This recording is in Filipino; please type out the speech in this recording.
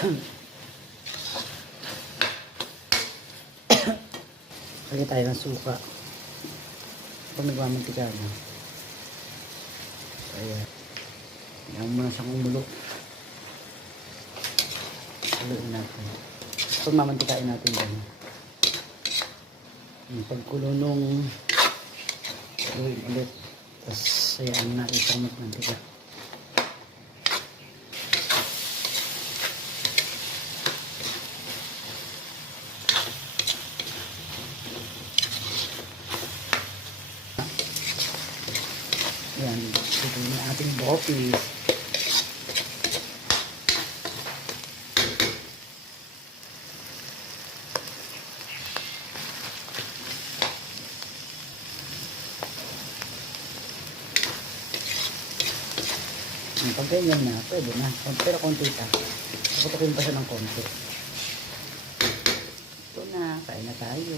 Lagyan tayo ng suka. Pag nagmamantika na. Ayan. Ayan mo na siyang umulo. Haluin natin. Pag mamantikain natin yan. Yung pagkulo nung haluin ulit. Tapos ayan na isang magmantika. Ayan, ito yung ating bopis. Pag ganyan na, pwede na. Pero konti pa. Puputukin pa siya ng konti. Ito na, kain na tayo.